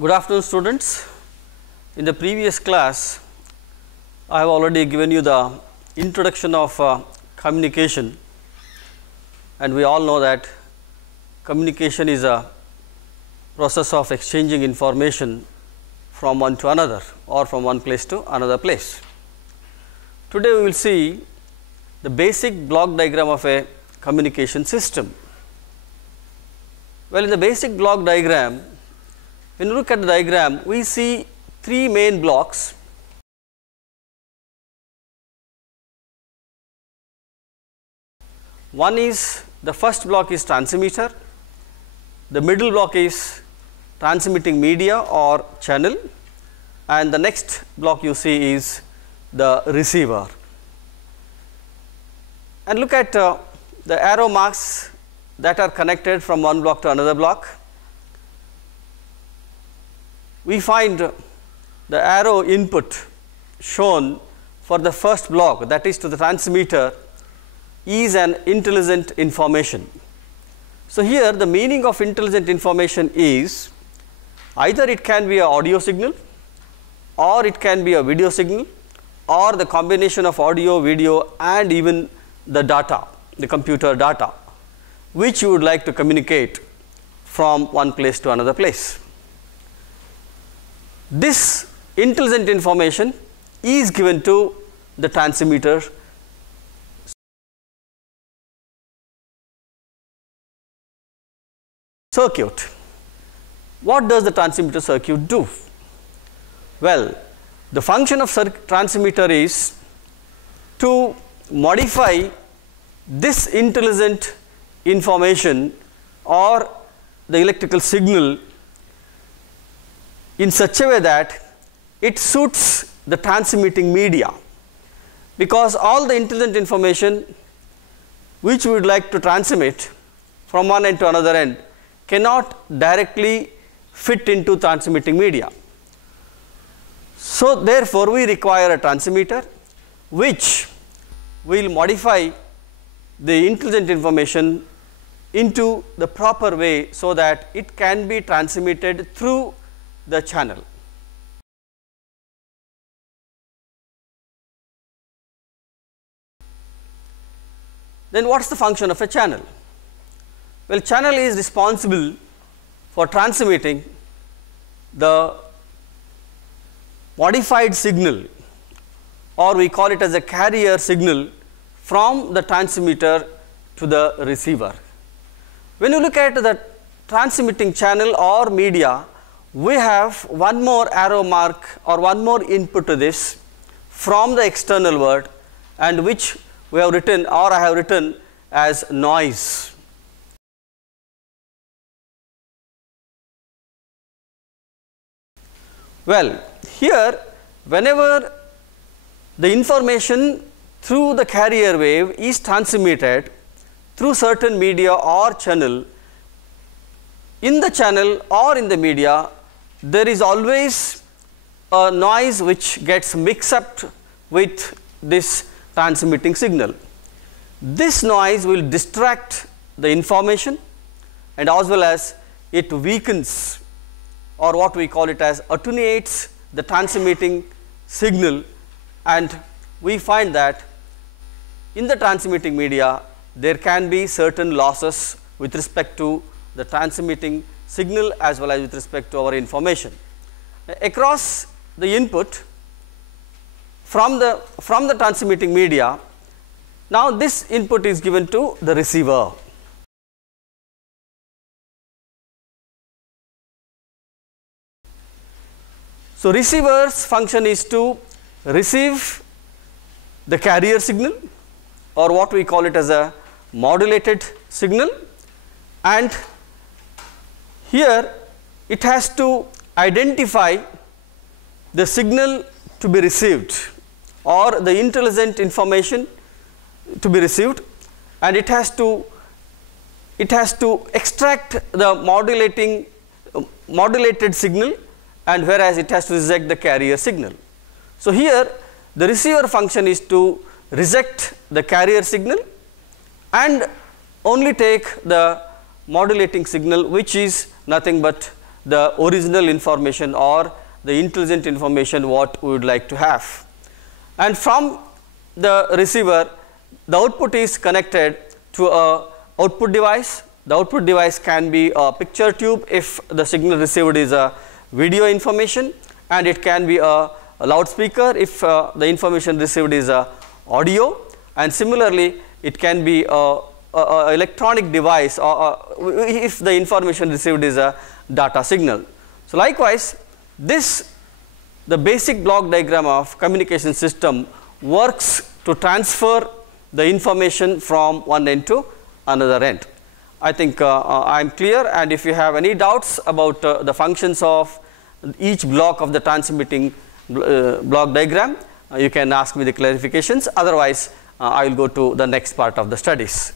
Good afternoon, students. In the previous class, I have already given you the introduction of communication, and we all know that communication is a process of exchanging information from one to another or from one place to another place. Today, we will see the basic block diagram of a communication system. Well, in the basic block diagram, when you look at the diagram, we see three main blocks. One is, the first block is transmitter, the middle block is transmitting media or channel, and the next block you see is the receiver. And look at the arrow marks that are connected from one block to another block. We find the arrow input shown for the first block, that is to the transmitter, is an intelligent information. So, here the meaning of intelligent information is either it can be an audio signal, or it can be a video signal, or the combination of audio, video, and even the data, the computer data, which you would like to communicate from one place to another place. This intelligent information is given to the transmitter circuit. What does the transmitter circuit do? Well, the function of transmitter is to modify this intelligent information or the electrical signal in such a way that it suits the transmitting media, because all the intelligent information which we would like to transmit from one end to another end cannot directly fit into transmitting media. So, therefore, we require a transmitter which will modify the intelligent information into the proper way, so that it can be transmitted through the channel. Then what is the function of a channel? Well, channel is responsible for transmitting the modified signal, or we call it as a carrier signal, from the transmitter to the receiver. When you look at the transmitting channel or media, we have one more arrow mark or one more input to this from the external world, and which we have written, or I have written, as noise. Well, here whenever the information through the carrier wave is transmitted through certain media or channel, in the channel or in the media, there is always a noise which gets mixed up with this transmitting signal. This noise will distract the information, and as well as it weakens, or what we call it as attenuates, the transmitting signal, and we find that in the transmitting media there can be certain losses with respect to the transmitting signal as well as with respect to our information. Across the input from the transmitting media, now this input is given to the receiver. So, receiver's function is to receive the carrier signal, or what we call it as a modulated signal, and here it has to identify the signal to be received, or the intelligent information to be received, and it has to extract the modulated signal, and whereas it has to reject the carrier signal. So, here the receiver function is to reject the carrier signal and only take the modulating signal, which is nothing but the original information or the intelligent information what we would like to have. And from the receiver, the output is connected to a output device. The output device can be a picture tube if the signal received is a video information, and it can be a loudspeaker if the information received is a audio, and similarly it can be a electronic device if the information received is a data signal. So likewise, the basic block diagram of communication system works to transfer the information from one end to another end. I think I am clear, and if you have any doubts about the functions of each block of the transmitting block diagram, you can ask me the clarifications. Otherwise, I will go to the next part of the studies.